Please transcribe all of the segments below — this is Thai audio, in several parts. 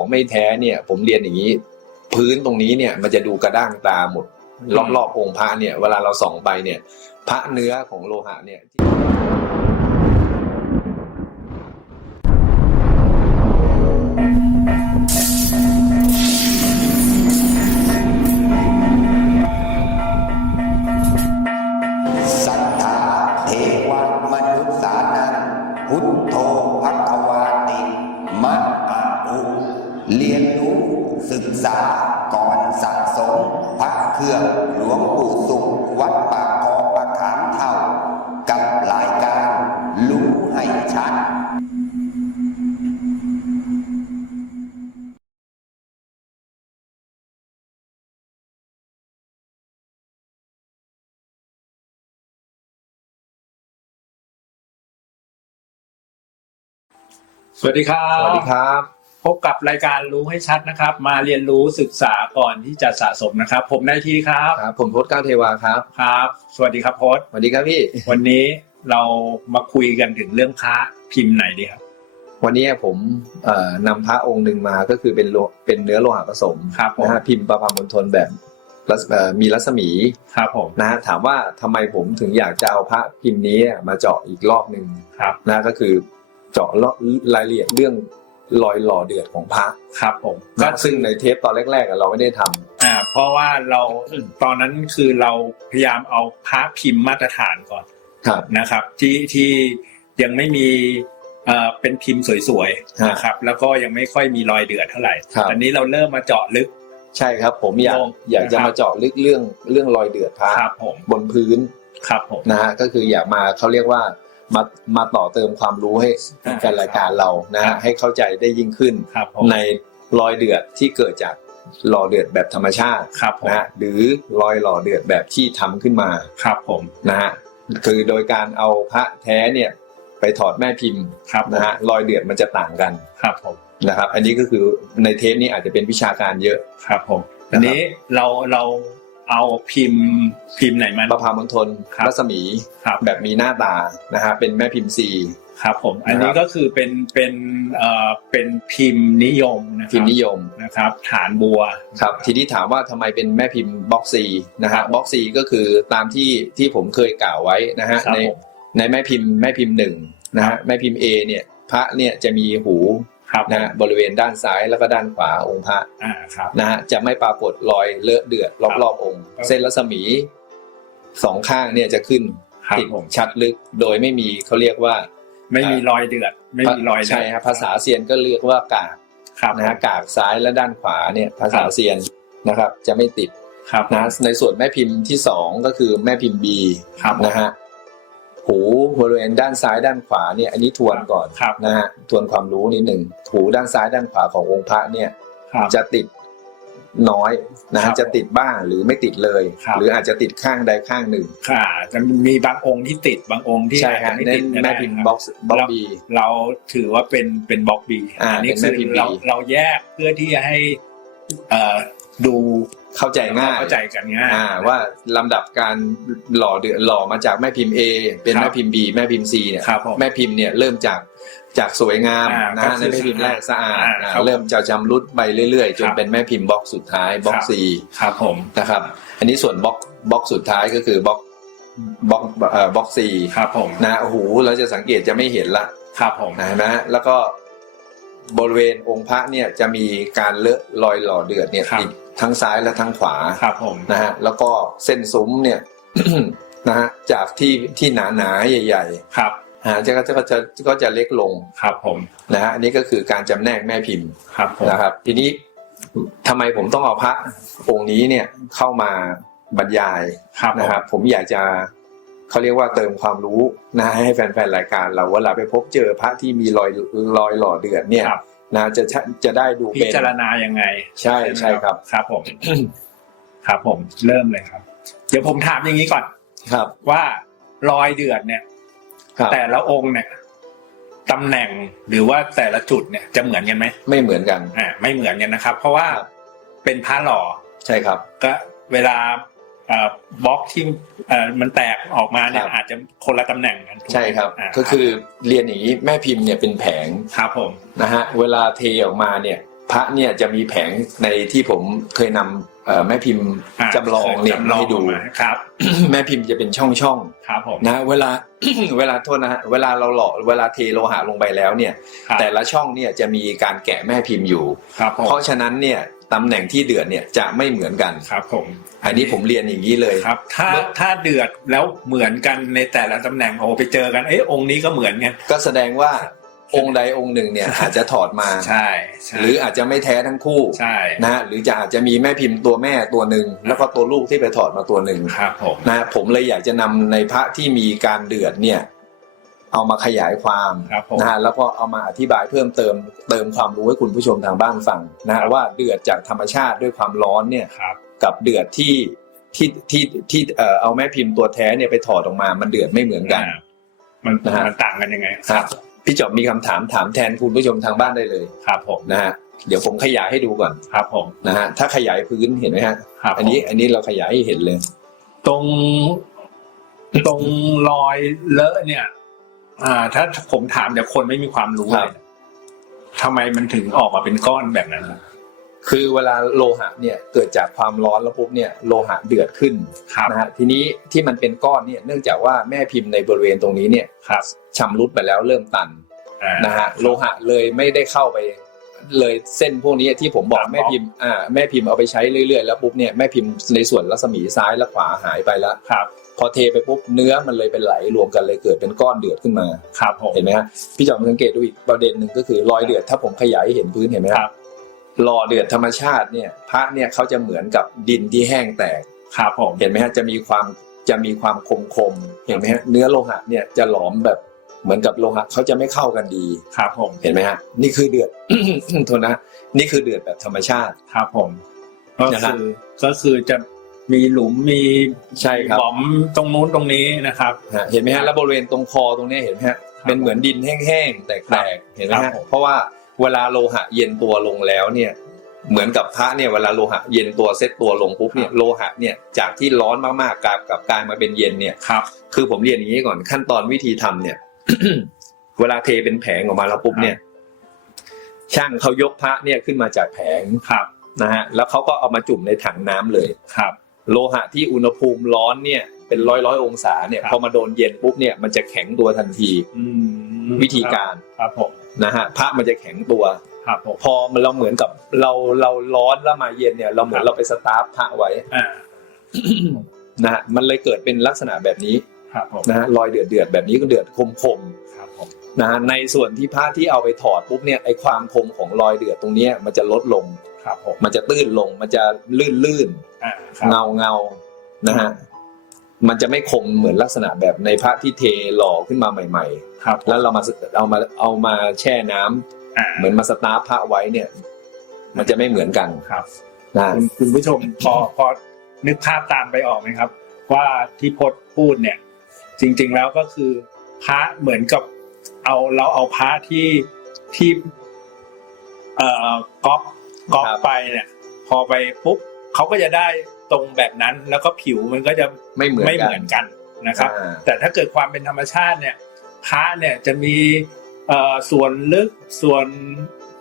ของไม่แท้เนี่ย ผมเรียนอย่างนี้ พื้นตรงนี้เนี่ย มันจะดูกระด้างตาหมดรอบๆองค์พระเนี่ย เวลาเราส่องไปเนี่ย พระเนื้อของโลหะเนี่ย สวัสดีครับ สวัสดีครับ พบกับรายการรู้ให้ชัดนะครับ มาเรียนรู้ศึกษาก่อนที่จะสะสมนะครับ ผมนายทีครับครับ ผมพจน์ก้าวเทวาครับ ครับ สวัสดีครับโพสสวัสดีครับพี่ วันนี้เรามาคุยกันถึงเรื่องพระพิมพ์ไหนดีครับ วันนี้ผมเอ่อนำพระองค์หนึ่งมาก็คือเป็นโลเป็นเนื้อโลหะผสมครับผมนะฮะพิมพ์ประพามณฑลแบบรัศเอ่อมีรัศมีครับผมนะฮะถามว่าทำไมผมถึงอยากจะเอาพระพิมพ์นี้มาเจาะอีกรอบหนึ่งครับนะก็คือ เจาะรายละเอียดเรื่องรอยหล่อเดือดของพระครับผมนะซึ่งในเทปตอนแรกๆอะเราไม่ได้ทำอ่า เพราะว่าเราตอนนั้นคือเราพยายามเอาพระพิมพ์มาตรฐานก่อนครับนะครับ ที่ที่ยังไม่มีเอ่อเป็นพิมพ์สวยฮะๆนะครับ แล้วก็ยังไม่ค่อยมีรอยเดือดเท่าไหร่ครับอันนี้เราเริ่มมาเจาะลึก ใช่ครับ ผมอยากลงอยากจะนะครับมาเจาะลึกเรื่องเรื่องรอยเดือดพระครับผมบนพื้นครับผมนะฮะก็คืออยากมาเขาเรียกว่า มามาต่อเติมความรู้ให้อ่าแฟนรายการเรานะครัฮะบให้เข้าใจได้ยิ่งขึ้นครับผมในรอยเดือดที่เกิดจากหล่อเดือดแบบธรรมชาติครับผมนะฮะหรือรอยหล่อเดือดแบบที่ทำขึ้นมาครับผมนะฮะคือโดยการเอาพระแท้เนี่ยไปถอดแม่พิมพ์ครับผมนะฮะรอยเดือดมันจะต่างกันครับผมนะครับ อันนี้ก็คือในเทปนี้อาจจะเป็นวิชาการเยอะครับผมนะครับอันนี้เราเรา เอาพิมพ์พิมพ์ไหนมาประพามณฑลครับรัศมีครับแบบมีหน้าตานะฮะเป็นแม่พิมพ์ซีครับผมอันนี้นะครับก็คือเป็นเป็นเอ่อเป็นพิมพ์นิยมนะคพิรัมบพ์นิยมนะครับฐานบัวครับทีนี้ถามว่าทำไมเป็นแม่พิมพ์บ็อกซีนะครัฮะบบ็อกซีก็คือตามที่ที่ผมเคยกล่าวไว้นะฮะครับในผมในแม่พิมพ์แม่พิมพ์หนึ่งนะฮะแม่พิมพ์ A เนี่ยพระเนี่ยจะมีหูครับ นะฮะบริเวณด้านซ้ายแล้วก็ด้านขวาองค์พระอ่าครับ นะฮะจะไม่ปรากฏรอยเลอะเดือดรอบๆองค์ครับเส้นรัศมีสองข้างเนี่ยจะขึ้นครับติดผม ชัดลึกโดยไม่มีเขาเรียกว่าไม่มีรอยเดือด ไม่มีรอยเดือดใช่ครับภาษาเซียนก็เรียกว่ากากครับนะฮะกากซ้ายและด้านขวาเนี่ยภาษาเซียนนะครับจะไม่ติดครับนะในส่วนแม่พิมพ์ที่สองก็คือแม่พิมพ์ B ครับนะฮะ หูบริเวณด้านซ้ายด้านขวาเนี่ยอันนี้ทวนก่อนครับนะฮะทวนความรู้นิดหนึ่งหูด้านซ้ายด้านขวาขององค์พระเนี่ยครับจะติดน้อยนะครัฮะบจะติดบ้างหรือไม่ติดเลยครับหรืออาจจะติดข้างใดข้างหนึ่ง ค่ะจะมีบางองค์ที่ติดบางองค์ที่ใช่อาจฮะจะไม่ในติดก็แม่ได้พิมพ์ครับบ็อกซ์บ็อกบีเราถือว่าเป็นเป็นบล็อกบีอ่าอันนี้เป็นแม่คือพิมพ์ B เราเราแยกเพื่อที่จะให้เอ่อดู เข้าใจง่ายเข้าใจกันง่ายอ่าว่าลำดับการหล่อเดือดหล่อมาจากแม่พิมพ์ A เป็นครับแม่พิมพ์ B แม่พิมพ์ C เนี่ยครับผมแม่พิมพ์เนี่ยเริ่มจากจากสวยงามอ่านะก็ฮะคืในอแม่พิมพ์แรกสะอาดอ่านะครับเริ่มจะจำรุดไปเรื่อยๆ จนครับเป็นแม่พิมพ์บล็อกสุดท้ายบล็อกครับ C ครับผมนะครับ อันนี้ส่วนบล็อกบล็อกสุดท้ายก็คือบล็อกบล็อกเอ่อบล็อก C ครับผมนะโอ้โหเราจะสังเกตจะไม่เห็นละครับผมนะเห็นไหมแล้วก็บริเวณองค์พระเนี่ยจะมีการเลอะรอยหล่อเดือดเนี่ยครับติด ทั้งซ้ายและทั้งขวาครับผมนะฮะแล้วก็เส้นซุ้มเนี่ยนะฮะจากที่ที่หนาหนาๆใหญ่ครับๆฮะจะก็จะก็จะก็จะเล็กลงครับผมนะฮะอันนี้ก็คือการจำแนกแม่พิมพ์ครับผมนะครับ ทีนี้ทำไมผมต้องเอาพระองค์นี้เนี่ยเข้ามาบรรยายครับนะครับผมอยากจะเขาเรียกว่าเติมความรู้นะให้แฟนๆรายการเราเวลาไปพบเจอพระที่มีรอยรอยหล่อเดือดเนี่ยครับ นะจะจะจะได้ดูพิเป็นจารณายังไง ใช่ใช่ครับครับผม ครับผมเริ่มเลยครับ เดี๋ยวผมถามอย่างนี้ก่อน ครับ ว่ารอยเดือดเนี่ยครับแต่ละองค์เนี่ยตำแหน่งหรือว่าแต่ละจุดเนี่ยจะเหมือนกันไหมไม่เหมือนกันอ่าไม่เหมือนกันนะครับ เพราะว่าครับเป็นพระหล่อใช่ครับ ก็เวลาเอ่อ บล็อกที่เอ่อมันแตกออกมาเนี่ยครับอาจจะคนละตำแหน่งกันถูกไหมใช่ครับาก็คือเรียนอย่างนี้แม่พิมพ์เนี่ยเป็นแผงครับผมนะฮะเวลาเทออกมาเนี่ย พระเนี่ยจะมีแผงในที่ผมเคยนำเอ่อแม่พิมพ์อ่าจำลองเนี่ยจำลองให้ดูออกมาครับ แม่พิมพ์จะเป็นช่องช่องครับผมๆนะเวลาเวลาโทษนะฮะเวลาเราหล่อเวลาเทโลหะลงไปแล้วเนี่ยครับแต่ละช่องเนี่ยจะมีการแกะแม่พิมพ์อยู่ครับผมเพราะฉะนั้นเนี่ย ตำแหน่งที่เดือดเนี่ยจะไม่เหมือนกันครับผม อันนี้ผมเรียนอย่างนี้เลยครับ ถ้าเมื่อถ้าเดือดแล้วเหมือนกันในแต่ละตำแหน่งโอ้ไปเจอกันเอ้ยองค์นี้ก็เหมือนกันก็แสดงว่าองค์ใดองค์หนึ่งเนี่ยอาจจะถอดมาใช่ใช่หรืออาจจะไม่แท้ทั้งคู่ใช่นะฮะหรือจะอาจจะมีแม่พิมพ์ตัวแม่ตัวหนึ่งแล้วก็ตัวลูกที่ไปถอดมาตัวหนึ่งครับผมนะฮะผมเลยอยากจะนำในพระที่มีการเดือดเนี่ย เอามาขยายความครับผม นะฮะแล้วก็เอามาอธิบายเพิ่มเติมเติมความรู้ให้คุณผู้ชมทางบ้านฟังนะฮะครับว่าเดือดจากธรรมชาติด้วยความร้อนเนี่ย ครับ กับเดือดที่ที่ที่ที่เอ่อเอาแม่พิมพ์ตัวแท้เนี่ยไปถอดออกมา มันเดือดไม่เหมือนกัน อ่ามันนะฮะ มันต่างกันยังไงครับพี่จอบมีคำถามถามแทนคุณผู้ชมทางบ้านได้เลยครับผมนะฮะเดี๋ยวผมขยายให้ดูก่อนครับผมนะฮะถ้าขยายพื้นเห็นไหมฮะครับอันนี้ผมอันนี้เราขยายให้เห็นเลย ตรง ตรงรอยเลอะเนี่ย อ่า ถ้าผมถามจากคนไม่มีความรู้ครับ เลยทำไมมันถึงออกมาเป็นก้อนแบบนั้นล่ะคือเวลาโลหะเนี่ยเกิดจากความร้อนแล้วปุ๊บเนี่ยโลหะเดือดขึ้นครับนะฮะทีนี้ที่มันเป็นก้อนเนี่ยเนื่องจากว่าแม่พิมพ์ในบริเวณตรงนี้เนี่ยครับชำรุดไปแล้วเริ่มตันอ่า นะฮะโลหะเลยไม่ได้เข้าไปเลยเส้นพวกนี้ที่ผมบอกครับ แม่พิมพ์อ่าแม่พิมพ์เอาไปใช้เรื่อยๆแล้วปุ๊บเนี่ยแม่พิมพ์ในส่วนรัศมีซ้ายและขวาหายไปแล้ว ครับ พอเทไปปุ๊บเนื้อมันเลยเป็นไหลรวมกันเลยเกิดเป็นก้อนเดือดขึ้นมาครับผมเห็นไหมฮะพี่จอมสังเกตดูอีกประเด็นหนึ่งก็คือรอยเดือดถ้าผมขยายให้เห็นพื้นเห็นไหมคครัรับบหล่อเดือดธรรมชาติเนี่ยพระเนี่ยเขาจะเหมือนกับดินที่แห้งแตกครับผมเห็นไหมฮะจะมีความจะมีความคมคมๆเห็นไหมฮะเนื้อโลหะเนี่ยจะหลอมแบบเหมือนกับโลหะเขาจะไม่เข้ากันดีครับผมเห็นไหมฮะนี่คือเดือดโทษนะนี่คือเดือดแบบธรรมชาติครับผมก็นะครัคืบอก็คือจะ มีหลุมมีใช่ครับ หลอมตรงนู้นตรงนี้นะครับ ฮะเห็นไหมฮะแล้วบริเวณตรงคอตรงเนี้ยเห็นไหมฮะเป็นเหมือนดินแห้งๆแตกๆเห็นไหมครัฮะบผม เพราะว่าเวลาโลหะเย็นตัวลงแล้วเนี่ยเหมือนกับพระเนี่ยเวลาโลหะเย็นตัวเซตตัวลงปุ๊บเนี่ยโลหะเนี่ยจากที่ร้อนมากๆกลับกลับกลายมาเป็นเย็นเนี่ย ครับ คือผมเรียนอย่างนี้ก่อนขั้นตอนวิธีทำเนี่ย เวลาเทเป็นแผงออกมาแล้วปุ๊บเนี่ย ช่างเขายกพระเนี่ยขึ้นมาจากแผงครับนะฮะแล้วเขาก็เอามาจุ่มในถังน้ำเลย ครับ โลหะที่อุณหภูมิร้อนเนี่ยเป็นร้อยร้อยองศาเนี่ยครับพอมาโดนเย็นปุ๊บเนี่ยมันจะแข็งตัวทันทีอืมวิธีการครับผมนะฮะพระมันจะแข็งตัวครับผมพอมันเราเหมือนกับเราเราร้อนแล้วมาเย็นเนี่ยเราเหมือนครับเราไปสตาร์ฟพระไว้อ่านะฮะมันเลยเกิดเป็นลักษณะแบบนี้ครับผมนะฮะรอยเดือดเดือดๆแบบนี้ก็เดือดคมคมครับผมๆนะฮะในส่วนที่พระที่เอาไปถอดปุ๊บเนี่ยไอความคมของรอยเดือดตรงเนี้ยมันจะลดลง ครับผมมันจะตื้นลง มันจะลื่นลื่นอ่าครับเงาเงาๆนะฮะมันจะไม่คมเหมือนลักษณะแบบในพระที่เทหล่อขึ้นมาใหม่ครับๆแล้วเรามาเอามาเอามาแช่น้ำอ่าเหมือนมาสตาร์ฟพระไว้เนี่ย มันจะไม่เหมือนกันครับนะคุณคุณผู้ชมพอพอนึกภาพตามไปออกไหมครับ ว่าที่พจน์พูดเนี่ย จริง ๆแล้วก็คือพระเหมือนกับเอาเราเอาพระที่ที่ เอ่อก๊อป ก๊อปไปเนี่ย พอไปปุ๊บเขาก็จะได้ตรงแบบนั้น แล้วก็ผิวมันก็จะไม่เหมือนไม่กัเหมือนกันนะครับอ่าแต่ถ้าเกิดความเป็นธรรมชาติเนี่ยพระเนี่ยจะมีเอ่อส่วนลึกส่วน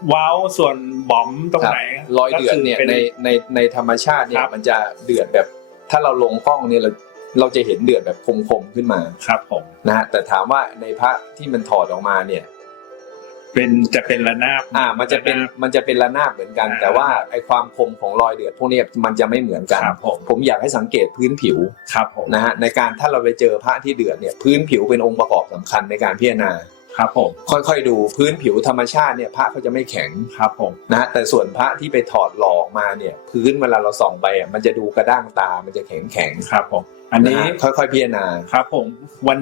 เว้าส่วนบอมตรงครับไหนรอยเดือดเนี่ยก็คืป็ในในในธรรมชาติเนี่คยรับมันจะเดือดแบบ ถ้าเราลงกล้องเนี่ยเราเราจะเห็นเดือดแบบคมๆขึ้นมาครับผมนะฮะแต่ถามว่าในพระที่มันถอดออกมาเนี่ย เป็นจะเป็นระนาบ อ่ามันจะเป็นมันจะเป็นระนาบเหมือนกัน อ่าแต่ว่าไอความคมของรอยเดือดพวกเนี้ยมันจะไม่เหมือนกันครับผม ผมอยากให้สังเกตพื้นผิวครับผมนะฮะในการถ้าเราไปเจอพระที่เดือดเนี่ยพื้นผิวเป็นองค์ประกอบสำคัญในการพิจารณา ครับผมค่อยๆดูพื้นผิวธรรมชาติเนี่ยพระเขาจะไม่แข็งครับผมนะฮะแต่ส่วนพระที่ไปถอดหลอกมาเนี่ยพื้นเวลาเราส่องไปอะมันจะดูกระด้างตามันจะแข็งแข็งครับผม อันๆนี้ะฮะค่อยๆพิจารณา ครับผมวัน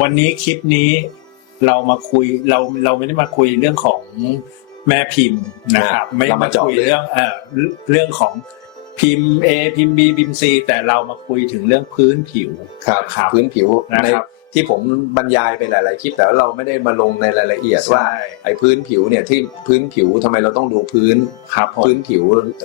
วันนี้คลิปนี้ เรามาคุยเราเราไม่ได้มาคุยเรื่องของแม่พิมพ์นะครับอ่าไม่เรามามาเจาะคุยเรื่องเอ่อเรื่องของพิมพ์ A พิมพ์ B พิมพ์ C แต่เรามาคุยถึงเรื่องพื้นผิวครับครับพื้นผิวนะครับในที่ผมบรรยายไปหลาย ๆ คลิปแต่ว่าเราไม่ได้มาลงในรายละเอียดว่าใช่ไอ้พื้นผิวเนี่ยที่พื้นผิวทำไมเราต้องดูพื้นครับผมพื้นผิว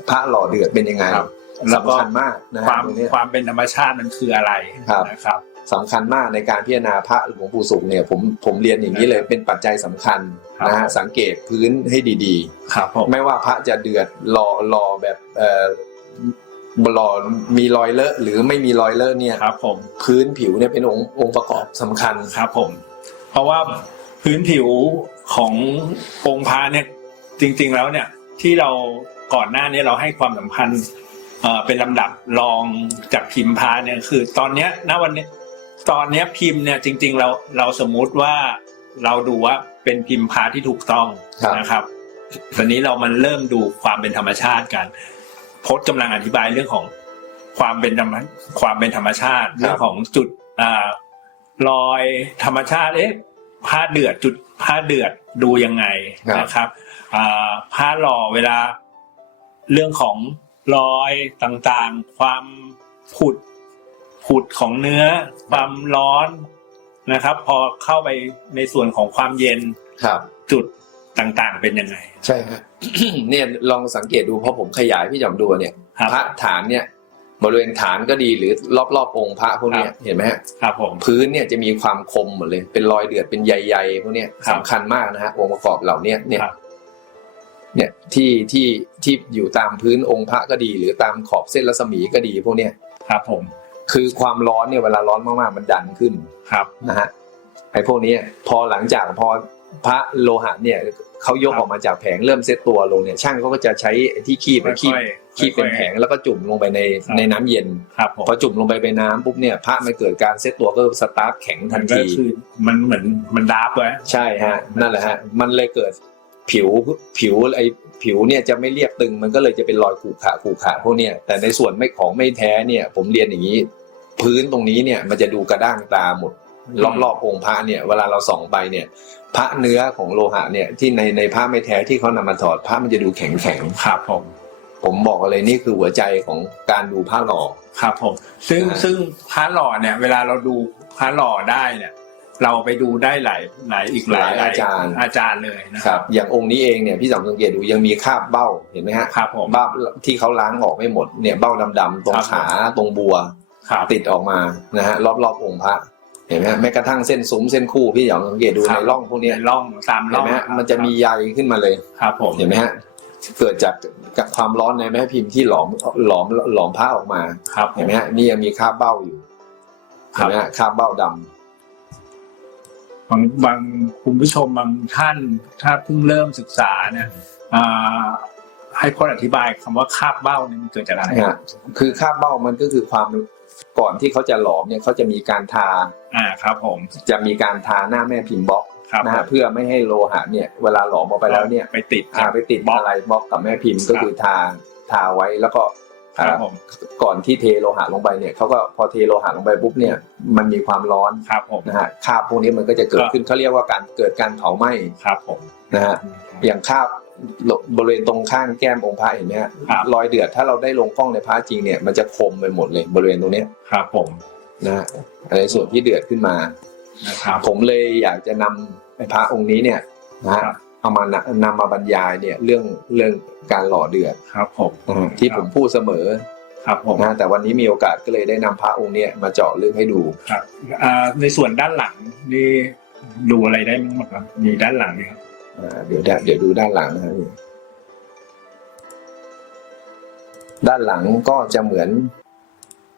พระหล่อเดือดเป็นยังไงครับแล้วก็สำคัญมากนะฮะความตรงเนี้ยความเป็นธรรมชาติมันคืออะไรครับนะครับ สำคัญมากในการพิจารณาพระหลวงปู่สุขเนี่ยผมผมเรียนอย่างนี้เลยเป็นปัจจัยสำคัญนะฮะสังเกตพื้นให้ดีครับผมๆไม่ว่าพระจะเดือดรอรอแบบเอ่อรอมีรอยเลอะหรือไม่มีรอยเลอะเนี่ยครับ ผมพื้นผิวเนี่ยเป็นองค์องค์ประกอบสำคัญครับ ผม เพราะว่าพื้นผิวขององค์พระเนี่ยจริง ๆแล้วเนี่ยที่เราก่อนหน้านี้เราให้ความสำคัญเอ่อเป็นลำดับรองจากพิมพ์พระเนี่ยคือ ตอนเนี้ยณวันนี้ ตอนเนี้ยพิมพ์เนี่ยจริง ๆ เราเราสมมุติว่าเราดูว่าเป็นพิมพ์พระที่ถูกต้องครับนะครับตอนนี้เรามันเริ่มดูความเป็นธรรมชาติกันพจน์กำลังอธิบายเรื่องของความเป็นธรรมความเป็นธรรมชาติเรื่องของจุดอ่ารอยธรรมชาติเอ๊ะผ้าเดือดจุดผ้าเดือดดูยังไงครับนะครับอ่าผ้าหล่อเวลาเรื่องของรอยต่างๆ ความผุด ผุดของเนื้อความร้อนนะครับ พอเข้าไปในส่วนของความเย็นครับ จุดต่างๆ เป็นยังไง ใช่ครับเนี่ยลองสังเกตดูเพราะผมขยายพี่จำดูเนี่ยครับพระฐานเนี่ยบริเวณฐานก็ดีหรือรอบๆองค์พระพวกเนี้ยครับเห็นไหมฮะครับผมพื้นเนี่ยจะมีความคมหมดเลยเป็นรอยเดือดเป็นใยๆพวกเนี้ยครับสำคัญมากนะฮะองค์ประกอบเหล่าเนี้ยเนี่ยครับเนี่ยที่ที่ที่อยู่ตามพื้นองค์พระก็ดี หรือตามขอบเส้นรัศมีก็ดีพวกเนี้ยครับผม คือความร้อนเนี่ยเวลาร้อนมากๆมันดันขึ้นครับนะฮะไอ้พวกเนี้ยพอหลังจากพอพระโลหะเนี่ยเขายกครับออกมาจากแผงเริ่มเซตตัวลงเนี่ยช่างเขาก็จะใช้ไอ้ที่คีบไปคีบค่อยๆคีบเป็นค่อยๆแผงแล้วก็จุ่มลงไปในครับในน้ำเย็นครับผมพอจุ่มลงไปในน้ำปุ๊บเนี่ยพระมันเกิดการเซตตัวก็สตาร์ทแข็งทันก็ทีคือมันเหมือนมันดาร์ฟไว้ใช่ฮะนั่นแหละฮะมันเลยเกิดผิวผิวไอ้ผิวเนี่ยจะไม่เรียบตึงมันก็เลยจะเป็นรอยขูขระขูขระพวกเนี่ยแต่ในส่วนไม่ของไม่แท้เนี่ยผมเรียนอย่างนี้ พื้นตรงนี้เนี่ยมันจะดูกระด้างตาหมดรอบๆองค์พระเนี่ย เวลาเราส่องไปเนี่ย พระเนื้อของโลหะเนี่ยที่ในในพระไม่แท้ที่เขานำมาถอดพระมันจะดูแข็งแข็งครับผมๆผมบอกเลยนี่คือหัวใจของการดูพระหล่อครับผม ซึ่งอ่าซึ่งพระหล่อเนี่ย เวลาเราดูพระหล่อได้เนี่ยเราไปดูได้หลายหลายอีกหลายหลายอาจารย์อาจารย์เลยนะคครัรับบอย่างองค์นี้เองเนี่ยพี่สองสังเกตดูยังมีคราบเบ้าเห็นไหมฮะครับผมเบ้าที่เขาล้างออกไม่หมดเนี่ยเบ้าดำๆตรงครับขาตรงบัวครับ ติดออกมานะฮะรอบๆองค์พระเห็นไหมฮะแม้กระทั่งเส้นซุ้มเส้นคู่พี่หยองสังเกตดูครัในบร่องพวกเนี้ยในร่องตามร่เห็อนงไหมฮะมันจะมีใยขึ้นมาเลยครับผมเห็นไหมฮะเกิดจากกับความร้อนในแม่พิมพ์ที่หลอมหลอมหลอมผ้าออกมาครับผเห็นมไหมฮะนี่ยังมีคราบเบ้าอยู่ครัเห็นบไหมฮะคราบเบ้าดำบางบางคุณผู้ชมบางท่าน ถ้าเพิ่งเริ่มศึกษาเนี่ยอ่าให้พจน์อธิบายคำว่าคาบเบ้าเนี่ยมันเกิดจากอะไรนะฮะคือคราบเบ้ามันก็คือความ ก่อนที่เขาจะหลอมเนี่ยเขาจะมีการทาอ่าครับผม จะมีการทาหน้าแม่พิมพ์บล็อกครับนะฮะเพื่อไม่ให้โลหะเนี่ยเวลาหลอมออกไปแล้วเนี่ยไปติดอ่าไปติดบล็อกอะไรบล็อกกับแม่พิมพ์ก็คือทาทาไว้แล้วก็ครับอ่าผมก่อนที่เทโลหะลงไปเนี่ยเขาก็พอเทโลหะลงไปปุ๊บเนี่ยมันมีความร้อนครับผมนะฮะคราบพวกนี้มันก็จะเกิดครับขึ้นเขาเรียกว่าการเกิดการเผาไหม้ครับผมนะฮะอย่างคราบ บริเวณตรงข้างแก้มองค์พระเห็นไหมฮะครับ รอยเดือดถ้าเราได้ลงกล้องในพระจริงเนี่ยมันจะคมไปหมดเลยบริเวณตรงเนี้ยครับผมนะฮะในส่วนที่เดือดขึ้นมา นะครับ ผมเลยอยากจะนำไอ้พระองค์นี้เนี่ยนะฮะครับ เอามานำนำมาบรรยายเนี่ยเรื่องเรื่องการหล่อเดือดครับผมนะฮะที่ผมพูดเสมอครับผมนะแต่วันนี้มีโอกาสก็เลยได้นำพระองค์เนี่ยมาเจาะลึกให้ดู ครับอ่าในส่วนด้านหลังนี่ดูอะไรได้บ้างครับมีด้านหลังไหมครับอ่า เดี๋ยวได้เดี๋ยวดูด้านหลังนะครับด้านหลังก็จะเหมือน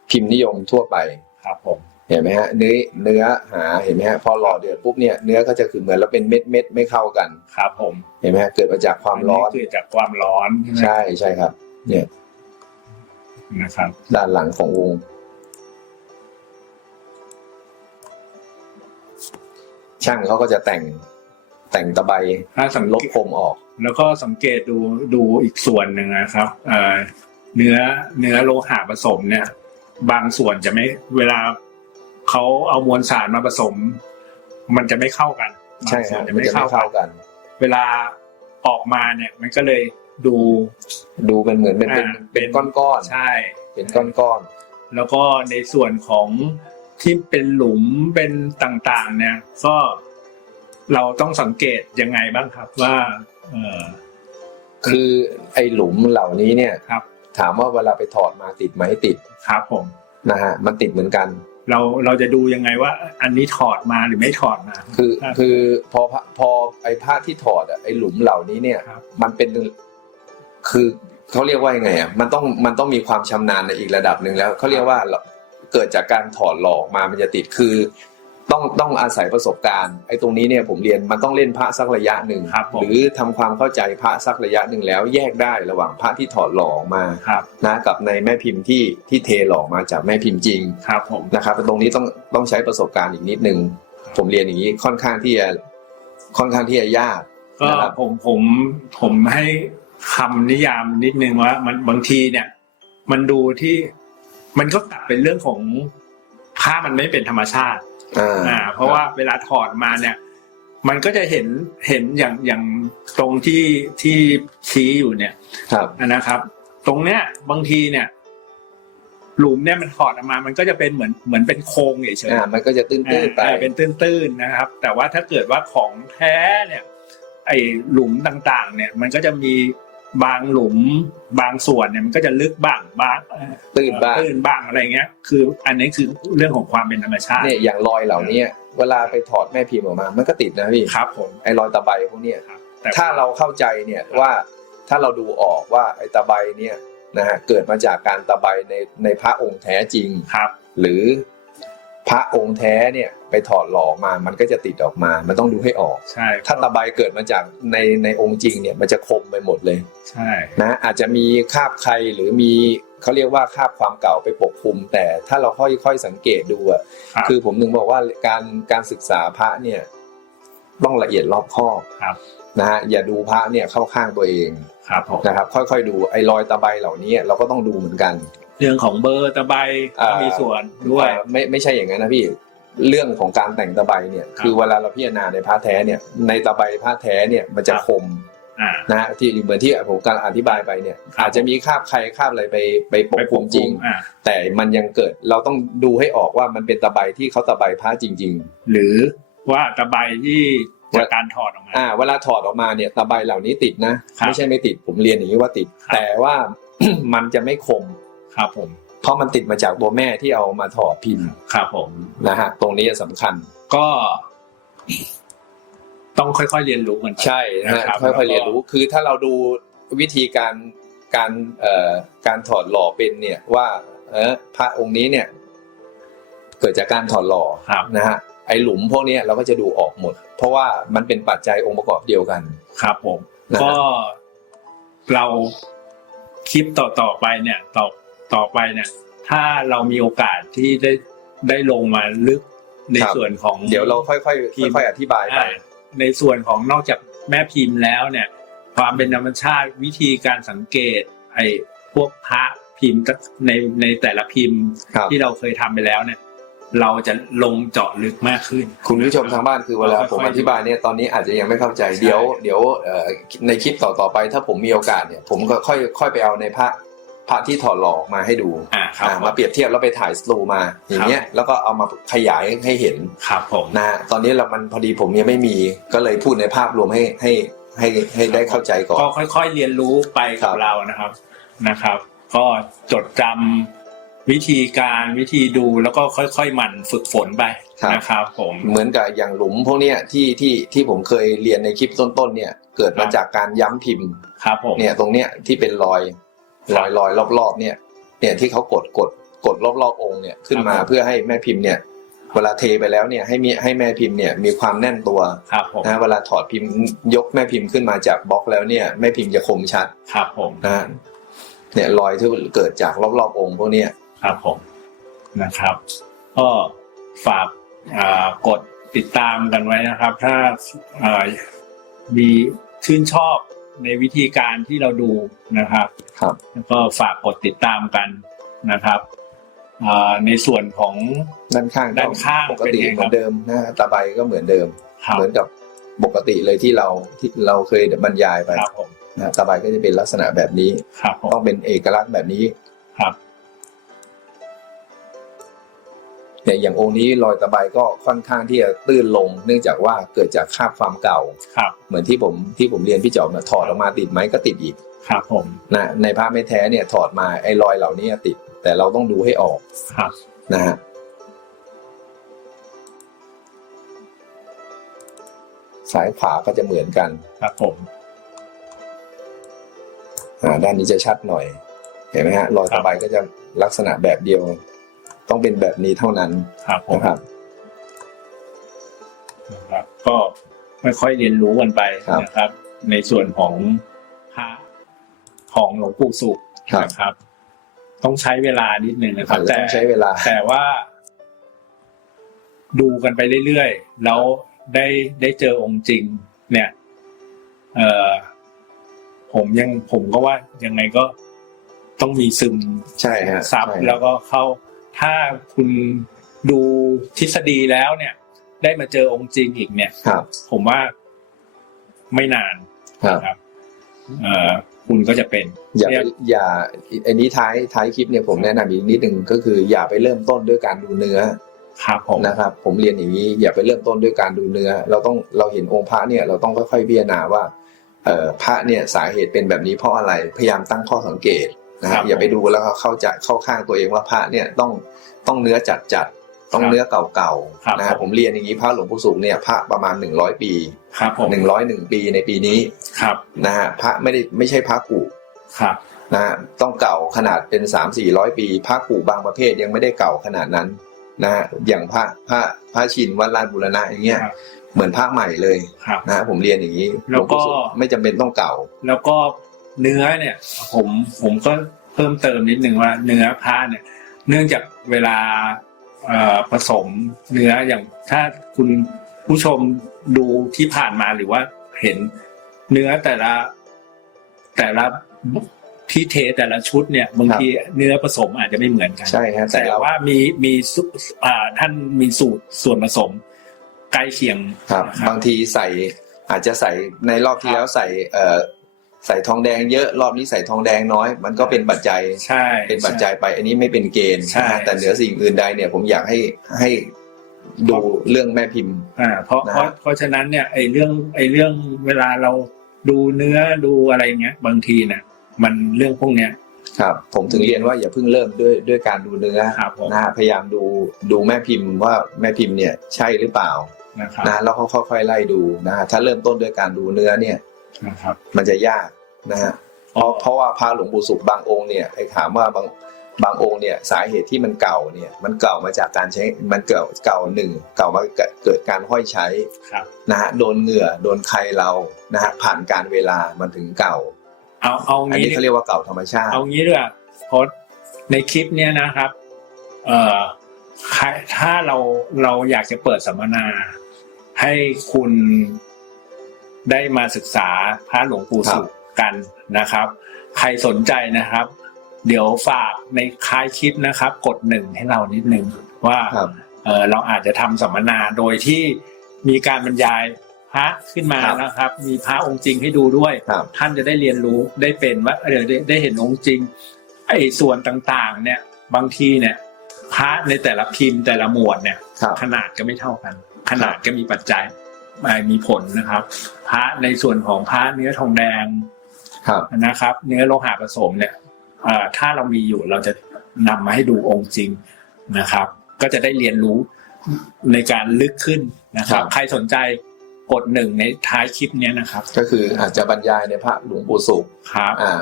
พิมพ์นิยมทั่วไปครับผมเห็นไหมฮะเนื้อเนื้อหาเห็นไหมฮะพอหล่อเดือดปุ๊บเนี่ยเนื้อก็จะคือเหมือนแล้วเป็นเม็ดเม็ดๆไม่เข้ากันครับผมเห็นไหมฮะเกิดมาจากความร้อนเกิดจากความร้อนใช่ไหมใช่ใช่ครับ เนี่ยนะครับ ด้านหลังขององค์ช่างเขาก็จะแต่ง แต่งตะไบถ้าสังลเกบตคมออก แล้วก็สังเกตดูดูอีกส่วนหนึ่งนะครับเอ่อเนื้อเนื้อโลหะผสมเนี่ย บางส่วนจะไม่เวลาเขาเอามวลสารมาผสม มันจะไม่เข้ากันบางใช่ส่ฮะวนจะมันไม่จะไม่เข้าเข้ากันกัน เวลาออกมาเนี่ย มันก็เลยดูดูเป็นเหมือนเป็นเป็นอ่าเป็นก้อนใช่ๆเป็นก้อนแล้วก็ในส่วนของที่เป็นหลุมเป็นต่างๆ เนี่ย ก็ เราต้องสังเกตยังไงบ้างครับว่าเออๆคือไอ้หลุมเหล่านี้เนี่ยครับ ถามว่าเวลาไปถอดมาติดไหมติดครับผมนะฮะมันติดเหมือนกัน เราเราจะดูยังไงว่า อันนี้ถอดมาหรือไม่ถอดมาคือครับคือพอพระพอไอ้ผ้าที่ถอดอะไอ้หลุมเหล่านี้เนี่ยครับมันเป็นคือเขาเรียกว่ายังไงอะมันต้องมันต้องมีความชำนาญในอีกระดับหนึ่งแล้วเขาเรียกว่าเราเกิดจากการถอดหลอกมามันจะติดคือ ต้องต้องอาศัยประสบการณ์ไอ้ตรงนี้เนี่ยผมเรียนมันต้องเล่นพระสักระยะหนึ่งครับผมหรือทำความเข้าใจพระสักระยะหนึ่งแล้วแยกได้ระหว่างพระที่ถอดหลอกมาครับนะกับในแม่พิมพ์ที่ที่เทหลอกมาจากแม่พิมพ์จริงครับผมนะครับตรงนี้ต้องต้องใช้ประสบการณ์อีกนิดนึงผมเรียนอย่างนี้ค่อนข้างที่จะค่อนข้างที่จะยากก็นะครับผมผมผมให้คำนิยามนิดนึงว่า มันบางทีเนี่ย มันดูที่มันก็กลับเป็นเรื่องของผ้ามันไม่เป็นธรรมชาติ อ่าอ่า เพราะว่าเวลาถอดมาเนี่ย มันก็จะเห็นเห็นอย่างอย่างตรงที่ที่ชี้อยู่เนี่ย ครับนะครับ ตรงเนี้ยบางทีเนี่ย หลุมเนี่ยมันถอดออกมา มันก็จะเป็นเหมือนเหมือนเป็นโครงเฉยๆอ่ามันก็จะตื้นๆไปอ่าเป็นตื้นๆนะครับ แต่ว่าถ้าเกิดว่าของแท้เนี่ย ไอ้หลุมต่างๆ เนี่ย มันก็จะมี บางหลุมบางส่วนเนี่ยมันก็จะลึกบ้างบางตื้นบ้างตื้นบ้างอะไรเงี้ย คืออันนี้คือเรื่องของความเป็นธรรมชาติเนี่ยอย่างรอยเหล่านี้เวลาไปถอดแม่พิมพ์ออกมา มันก็ติดนะพี่ครับผมไอ้รอยตะไบพวกเนี้ยครับแต่ถ้าเราเข้าใจเนี่ยว่าถ้าเราดูออกว่าไอ้ตะไบเนี่ยนะฮะเกิดมาจากการตะไบในในพระองค์แท้จริงครับ หรือ พระองค์แท้เนี่ยไปถอดหล่อมา มันก็จะติดออกมา มันต้องดูให้ออก ใช่ ถ้าตะไบเกิดมาจากในในองค์จริงเนี่ยมันจะคมไปหมดเลย ใช่ นะอาจจะมีคราบใครหรือมีเขาเรียกว่าคราบความเก่าไปปกคลุม แต่ถ้าเราค่อยๆสังเกตดูอะครับคือผมถึงบอกว่าการการศึกษาพระเนี่ยต้องละเอียดรอบคอบครับนะฮะอย่าดูพระเนี่ยเข้าข้างตัวเองครับผมนะครับ ค่อยๆดูไอ้รอยตะไบเหล่านี้เราก็ต้องดูเหมือนกันเรื่องของเบอร์ตะไบอ่าก็มีส่วนด้วยเอ่อไม่ไม่ใช่อย่างนั้นนะพี่เรื่องของการแต่งตะไบเนี่ยครับคือเวลาเราพิจารณาในพระแท้เนี่ยในตะไบพระแท้เนี่ยมันจะครับคมอ่านะฮะที่เหมือนที่ผมการอธิบายไปเนี่ยครับอาจจะมีคราบใครคราบอะไรไปไปปกไปคลุมจริงอ่าแต่มันยังเกิดเราต้องดูให้ออกว่ามันเป็นตะไบที่เขาตะไบพระจริงหรือว่าตะไบที่จากการถอดออกมาๆอ่าเวลาถอดออกมาเนี่ยตะไบเหล่านี้ติดนะครับไม่ใช่ไม่ติดผมเรียนอย่างนี้ว่าติดครับแต่ว่ามันจะไม่คม ครับผมเพราะมันติดมาจากตัวแม่ที่เอามาถอดพิมพ์ครับผมนะฮะตรงนี้สำคัญก็ ต้องค่อยๆเรียนรู้กันไปใช่นะฮะนะครับค่อยๆแล้วก็เรียนรู้คือถ้าเราดูวิธีการการเอ่อการถอดหล่อเป็นเนี่ยว่า เออพระองค์นี้เนี่ย เกิดจากการถอดหล่อครับนะฮะไอหลุมพวกเนี้ยเราก็จะดูออกหมด เพราะว่ามันเป็นปัจจัยองค์ประกอบเดียวกัน ครับผมนะฮะก็เราคลิปต่อต่อๆไปเนี่ยต่อ ต่อไปเนี่ย ถ้าเรามีโอกาสที่ได้ได้ลงมาลึกในส่วนของ เดี๋ยวเราค่อยพิมพ์ๆค่อยๆอธิบายไป อ่าในส่วนของนอกจากแม่พิมพ์แล้วเนี่ย ความเป็นธรรมชาติวิธีการสังเกต ไอ้พวกพระพิมพ์ในในแต่ละพิมพ์ครับ ที่เราเคยทำไปแล้วเนี่ย เราจะลงเจาะลึกมากขึ้น คุณผู้ชมทางบ้านคือเวลาค่อยๆผมอธิบายเนี่ยตอนนี้อาจจะยังไม่เข้าใจใช่ เดี๋ยว เดี๋ยวเอ่อในคลิปต่อๆไป ถ้าผมมีโอกาสเนี่ย ผมก็ค่อยค่อยไปเอาในพระ พระที่ถอดหล่อออกมาให้ดูอ่าครับอ่ามาเปรียบเทียบแล้วไปถ่ายสลูมาอย่างเงี้ยแล้วก็เอามาขยายให้เห็นครับผมนะฮะตอนนี้เรามันพอดีผมยังไม่มีก็เลยพูดในภาพรวมให้ให้ให้ให้ได้เข้าใจก่อน ก็ค่อยๆเรียนรู้ไปครักับบ เรานะครับนะครับ ก็จดจำวิธีการวิธีดูแล้วก็ค่อยๆหมั่นฝึกฝนไปนะครับผมเหมือนกับอย่างหลุมพวกเนี้ยที่ที่ที่ผมเคยเรียนในคลิปต้นๆเนี่ยเกิดมาจากการย้ำพิมพ์ครับผมเนี่ยตรงเนี้ยที่เป็นรอย รอยรอยรอบๆเนี่ย เนี่ยที่เขากดกดกดรอบๆองค์เนี่ยขึ้นมาเพื่อให้แม่พิมพ์เนี่ย เวลาเทไปแล้วเนี่ยให้มีให้แม่พิมพ์เนี่ยมีความแน่นตัวครับผมนะเวลาถอดพิมพ์ยกแม่พิมพ์ขึ้นมาจากบล็อกแล้วเนี่ยแม่พิมพ์จะคมชัดครับผมนะฮะเนี่ยรอยที่เกิดจากรอบๆองค์พวกเนี้ยครับผมนะครับก็ฝากอ่ากดติดตามกันไว้นะครับ ถ้าอ่ามีชื่นชอบ ในวิธีการที่เราดูนะครับ ครับ แล้วก็ฝากกดติดตามกันนะครับอ่าในส่วนของ ด้านข้างก็ด้านข้างปกติเป็นไงเหครัมือบนเดิมนะฮะตะไบก็เหมือนเดิม ครับ เหมือนกับปกติเลยที่เราที่เราเคยบรรยายไปครับผมนะตะไบก็จะเป็นลักษณะแบบนี้ ครับผมต้องเป็นเอกลักษณ์แบบนี้ ครับ เนี่ยอย่างองค์นี้รอยตะไบก็ค่อนข้างที่จะตื้นลง เนื่องจากว่าเกิดจากคาบความเก่า ครับ เหมือนที่ผมที่ผมเรียนพี่จอมเนี่ยถอดออกมาติดไหมก็ติดอีกครับผมนะในผ้าไม่แท้เนี่ยถอดมาไอ้รอยเหล่านี้ติด แต่เราต้องดูให้ออกครับนะฮะสายขวาก็จะเหมือนกัน ครับผมอ่าด้านนี้จะชัดหน่อย เห็นไหมฮะรอยตะไบก็จะลักษณะแบบเดียว ต้องเป็นแบบนี้เท่านั้นครับผมนะครับ นะครับก็ค่อยๆเรียนรู้กันไปครับนะครับ ในส่วนของพระของหลวงปู่สุขครับ นะครับ ต้องใช้เวลานิดนึงนะครับอาจจะแต่ต้องใช้เวลา แต่ว่า ดูกันไปเรื่อยๆแล้วได้ได้เจอองค์จริง เนี่ย เอ่อผมยังผมก็ว่ายังไงก็ต้องมีซึมใช่ฮะซับใช่ แล้วก็เข้า ถ้าคุณดูทฤษฎีแล้วเนี่ย ได้มาเจอองค์จริงอีกเนี่ยครับ ผมว่าไม่นานครับนะครับเอ่อคุณก็จะเป็น อย่าเนี่ไปยอย่าอันนี้ท้ายท้ายคลิปเนี่ยผมแนะนำอีกนิดหนึ่งก็คือ อย่าไปเริ่มต้นด้วยการดูเนื้อครับผมนะครับ ผมเรียนอย่างนี้อย่าไปเริ่มต้นด้วยการดูเนื้อ เราต้องเราเห็นองค์พระเนี่ย เราต้องค่อยๆพิจารณาว่าเอ่อพระเนี่ยสาเหตุเป็นแบบนี้เพราะอะไรพยายามตั้งข้อสังเกต นะครัฮะบ อย่าไปดูแล้วเข้าใจเข้าข้างตัวเองว่าพระเนี่ยต้องต้องเนื้อจัดจัดๆต้องครับเนื้อเก่าครับๆนะฮะผม ผมเรียนอย่างนี้พระหลวงปู่สุขเนี่ยพระประมาณหนึ่งร้อยปี ครับผมหนึ่งร้อยหนึ่งปีในปีนี้ครับนะฮะพระไม่ได้ไม่ใช่พระกุครับนะฮะต้องเก่าขนาดเป็นสามสี่ร้อยปีพระกูบางประเภทยังไม่ได้เก่าขนาดนั้นนะฮะอย่างพระพระพระชินวัดลาดบุรณะอย่างเงี้ยครับเหมือนพระใหม่เลยครับ นะฮะผมเรียนอย่างนี้แล้วก็ หงปู่สุขไม่จำเป็นต้องเก่า แล้วก็ เนื้อเนี่ยผมผมก็เพิ่มเติมนิดนึงว่าเนื้อผ้าเนี่ย เนื่องจากเวลาเอ่อผสมเนื้ออย่างถ้าคุณผู้ชมดูที่ผ่านมาหรือว่าเห็นเนื้อแต่ละแต่ละที่เทแต่ละชุดเนี่ยบางทีเนื้อผสมอาจจะไม่เหมือนกันใช่ฮะแต่แต่เราว่ามีมีสุอ่าท่านมีสูตรส่วนผสมใกล้เคียงครับนะบางทีใส่อาจจะใส่ในรอบที่แล้วใส่เอ่อ ใส่ทองแดงเยอะรอบนี้ใส่ทองแดงน้อย มันก็เป็นปัจจัยใช่เป็นปัจจัยไป อันนี้ไม่เป็นเกณฑ์ใช่นะฮะแต่เหนือสิ่งอื่นใดเนี่ยผมอยากให้ให้ดูเรื่องแม่พิมพ์อ่าเพราะนะเพราะเพราะฉะนั้นเนี่ยไอ้เรื่องไอ้เรื่องเวลาเราดูเนื้อดูอะไรเงี้ยบางทีเนี่ยมันเรื่องพวกเนี้ยครับผมถึงเรียนว่าอย่าเพิ่งเริ่มด้วยด้วยการดูเนื้อครับผมนะฮะพยายามดูดูแม่พิมพ์ว่าแม่พิมพ์เนี่ยใช่หรือเปล่านะครับนะแล้วเขาค่อยๆไล่ดูนะฮะถ้าเริ่มต้นด้วยการดูเนื้อเนี่ย นะครับมันจะยากนะฮะเพราะเพราะว่าพระหลวงปู่สุขบางองค์เนี่ยไอ้ถามว่าบางบางองค์เนี่ยสาเหตุที่มันเก่าเนี่ยมันเก่ามาจากการใช้มันเก่าเก่าหนึ่งเก่ามาเกิดการห้อยใช้ครับนะฮะโดนเหงื่อโดนใครเรานะฮะผ่านการเวลามันถึงเก่า เอาเอาอันงี้นี้เขาเรียกว่าเก่าธรรมชาติ เอางี้ด้วยเพราะในคลิปเนี้ยนะครับ เอ่อใครถ้าเราเราอยากจะเปิดสัมมนา ให้คุณ ได้มาศึกษาพระหลวงปู่สุขกันนะครับ ใครสนใจนะครับ เดี๋ยวฝากในคล้ายคลิปนะครับ กดหนึ่งให้เรานิดนึงว่าครับเออเราอาจจะทำสัมมนาโดยที่มีการบรรยายพระขึ้นมาครับนะครับ มีพระองค์จริงให้ดูด้วยครับท่านจะได้เรียนรู้ได้เป็นว่าเออได้ได้เห็นองค์จริงไอ้ส่วนต่างๆ เนี่ยบางทีเนี่ยพระในแต่ละพิมพ์แต่ละหมวดเนี่ยครับขนาดก็ไม่เท่ากัน ขนาดก็มีปัจจัยอ่า มีผลนะครับ พระในส่วนของพระเนื้อทองแดงครับนะครับ เนื้อโลหะผสมเนี่ยเอ่อถ้าเรามีอยู่เราจะนำมาให้ดูองค์จริงนะครับ ก็จะได้เรียนรู้ในการลึกขึ้นนะครับครับใครสนใจกดหนึ่งในท้ายคลิปเนี้ยนะครับ ก็คืออาจจะบรรยายในพระหลวงปู่สุขครับอ่า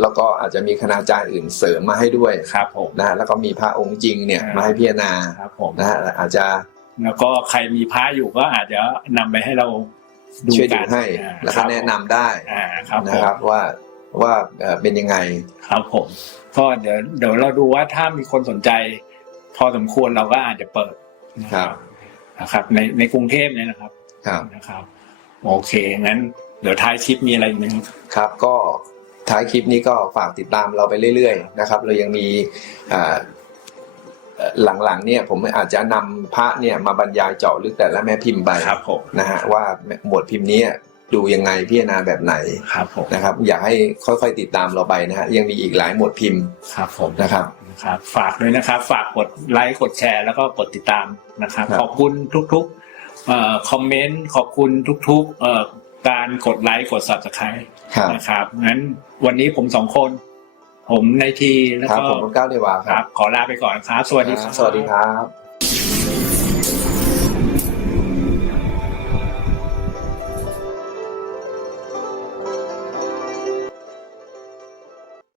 แล้วก็อาจจะมีคณาจารย์อื่นเสริมมาให้ด้วยครับผมนะฮะแล้วก็มีพระองค์จริงเนี่ยอ่ามมาให้พิจารณาครับผมนะฮะอาจจะ แล้วก็ใครมีพระอยู่ก็อาจจะนำไปให้เราดูช่วยกัดูนให้อ่าแล้วคก็รับแนะนำได้อ่าครับผนะม ครับว่าว่าเอ่อเป็นยังไง ครับผมก็เดี๋ยวเดี๋ยวเราดูว่าถ้ามีคนสนใจ พอสมควรเราก็อาจจะเปิดนะครับ นะครับ ในในกรุงเทพเนี่ยนะครับครับ นะครับ โอเคงั้น เดี๋ยวท้ายคลิปมีอะไรอีกไหมครับ ครับก็ท้ายคลิปนี้ก็ฝากติดตามเราไปเรื่อยๆนะครับ เรายังมีอ่าเอ่อ หลังๆเนี่ยผมอาจจะนำพระเนี่ยมาบรรยายเจาะลึกแต่ละแม่พิมพ์ไปครับผมนะฮะว่าหมวดพิมพ์นี้ดูยังไงพิจารณาแบบไหนครับผมนะครับอยากให้ค่อยๆติดตามเราไปนะฮะยังมีอีกหลายหมวดพิมพ์ครับผมนะครับนะครับฝากด้วยนะครับ ฝากกดไลค์กดแชร์ แล้วก็กดติดตามนะครับครับขอบคุณทุกๆเอ่อคอมเมนต์ขอบคุณทุกๆเอ่อการกดไลค์กด subscribe ครับนะครับงั้นวันนี้ผมสองคน ผมในทีแล้วครับก็ผมก้าวเดวาครับขอลาไปก่อนครับ สวัสดีครับ สวัสดีครับ